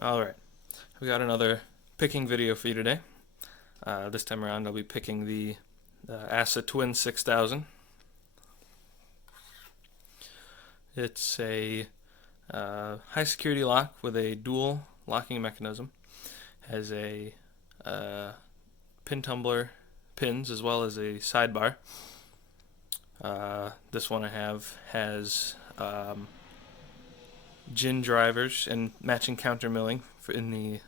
Alright, we got another picking video for you today. This time around I'll be picking the ASSA Twin 6000. It's a high security lock with a dual locking mechanism. Has a pin tumbler pins as well as a sidebar. This one I have has gin drivers and matching countermilling in the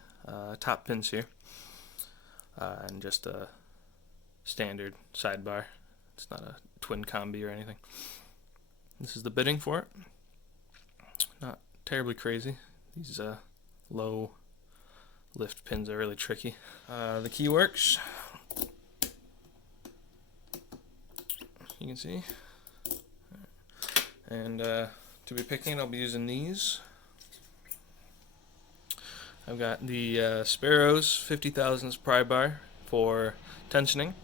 top pins here, and just a standard sidebar. It's not a twin combi or anything. This is the bitting for it. Not terribly crazy. These low lift pins are really tricky. The key works. You can see. And to be picking it, I'll be using these. I've got the Sparrows 50 thousandths pry bar for tensioning.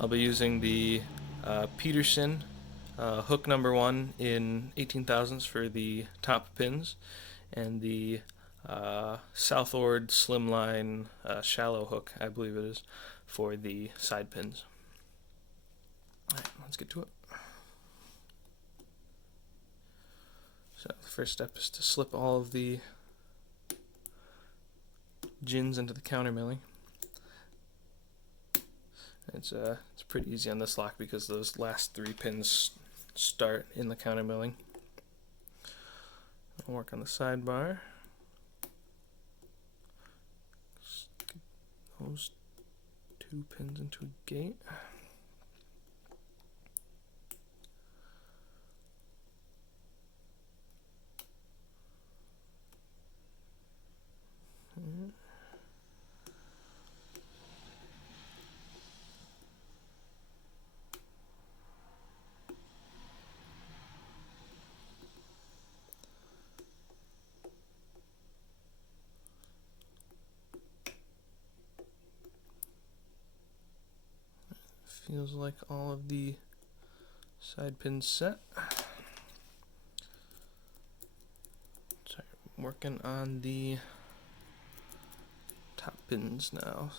I'll be using the Peterson hook number 1 in 18 thousandths for the top pins, and the Southord slimline shallow hook, I believe it is, for the side pins. Alright, let's get to it. So the first step is to slip all of the gins into the countermilling. It's pretty easy on this lock because those last 3 pins start in the countermilling. I'll work on the sidebar. Get those 2 pins into a gate. Feels like all of the side pins set. Sorry, working on the top pins now.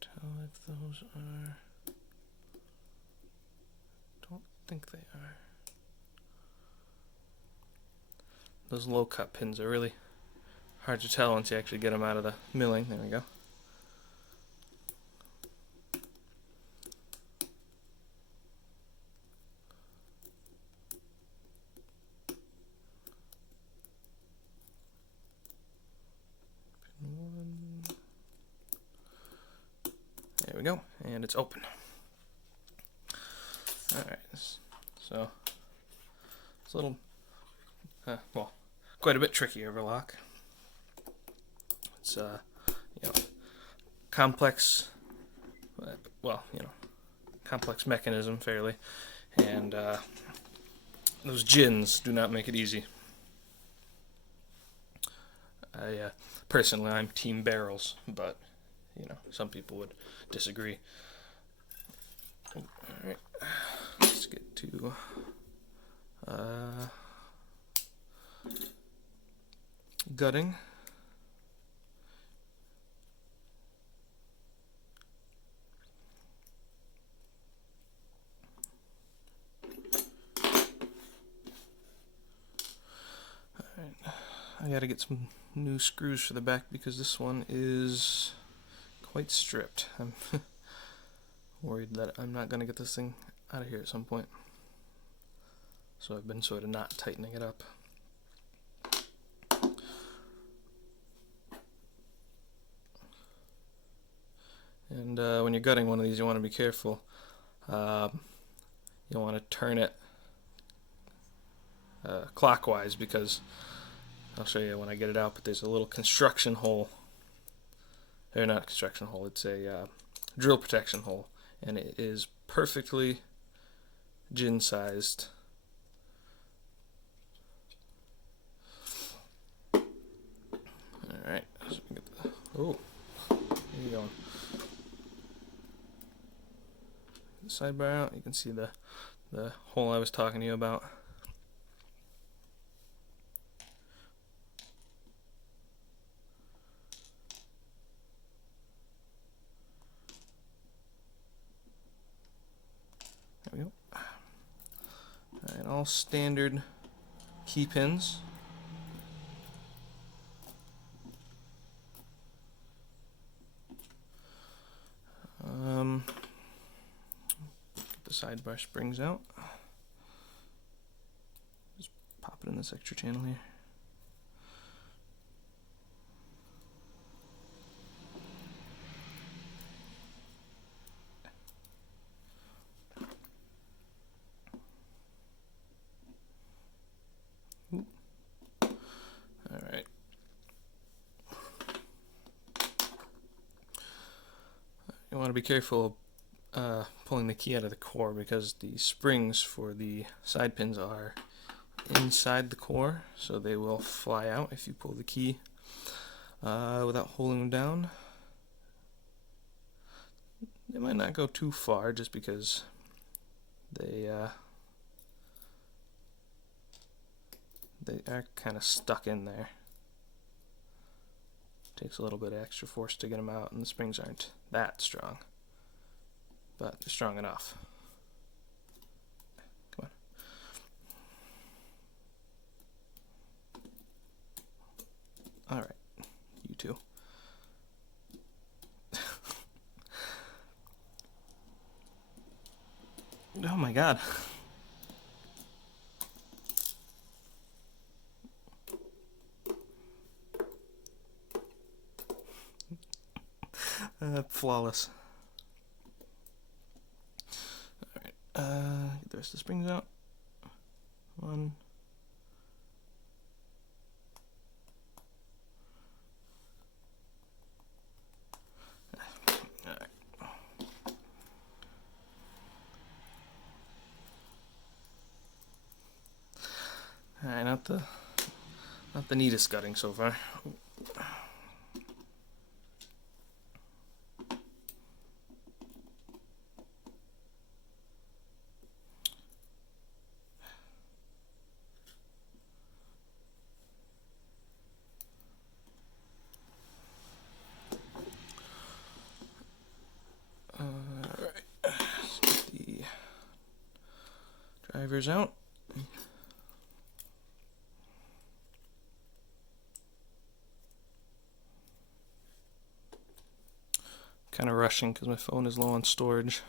Tell if those are. Don't think they are. Those low cut pins are really hard to tell once you actually get them out of the milling. There we go. There we go, and it's open. Alright, so it's a little, well, quite a bit tricky over lock. It's complex, well, complex mechanism fairly, and those gins do not make it easy. Personally, I'm team barrels, but some people would disagree. Alright, let's get to gutting. Alright, I gotta get some new screws for the back because this one is quite stripped. I'm worried that I'm not going to get this thing out of here at some point. So I've been sort of not tightening it up. And when you're gutting one of these, you want to be careful. You want to turn it clockwise because I'll show you when I get it out, but there's a little construction hole. Or not a construction hole, it's a drill protection hole, and it is perfectly gin sized. Alright, so we get the, oh, there you go. The sidebar out, you can see the hole I was talking to you about. There we go. Alright, all standard key pins. Get the sidebar springs out. Just pop it in this extra channel here. Alright. You want to be careful pulling the key out of the core, because the springs for the side pins are inside the core, so they will fly out if you pull the key without holding them down. They might not go too far just because they are kind of stuck in there. Takes a little bit of extra force to get them out, and the springs aren't that strong, but they're strong enough. Come on. Alright, you two. Oh my god. Flawless. Alright, get the rest of the springs out. One. Alright. Alright, not the neatest gutting so far. Alright, let's get the drivers out. Kind of rushing because my phone is low on storage.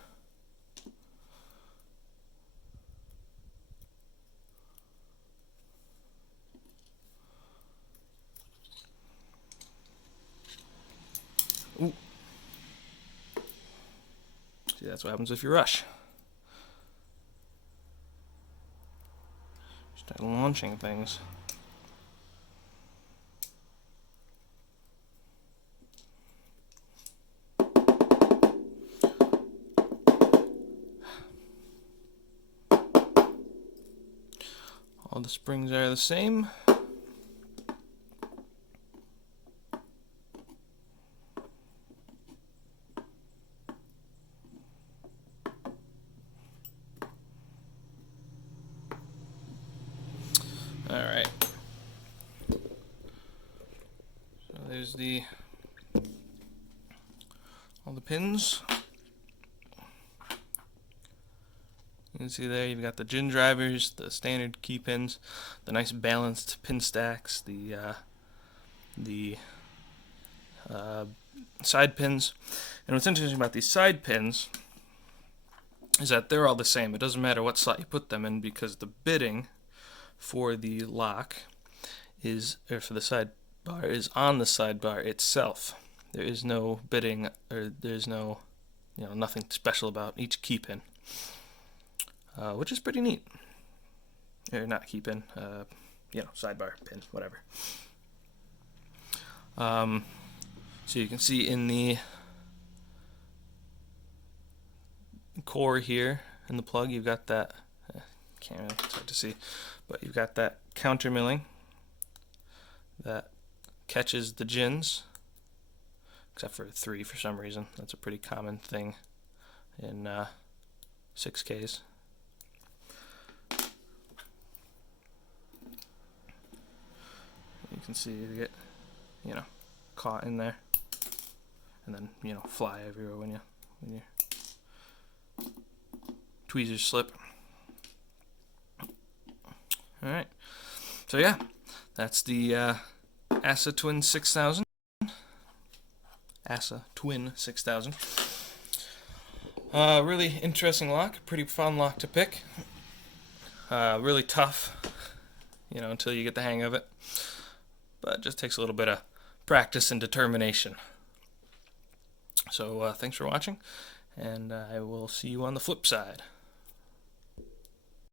Ooh. See, that's what happens if you rush. Start launching things. All the springs are the same. Alright. So there's all the pins. You can see there you've got the gin drivers, the standard key pins, the nice balanced pin stacks, the side pins. And what's interesting about these side pins is that they're all the same. It doesn't matter what slot you put them in, because the bitting for the lock or for the sidebar is on the sidebar itself. There is no bitting, or there's no, nothing special about each key pin. Which is pretty neat. Or not key pin, sidebar pin, whatever. So you can see in the core here in the plug, you've got that can't really, it's hard to see, but you've got that countermilling that catches the gins, except for 3 for some reason. That's a pretty common thing in 6Ks. You can see you get, you know, caught in there, and then, you know, fly everywhere when your tweezers slip. All right, so yeah, that's the ASSA Twin 6000. ASSA Twin 6000. Really interesting lock, pretty fun lock to pick. Really tough, you know, until you get the hang of it. But it just takes a little bit of practice and determination. So thanks for watching, and I will see you on the flip side.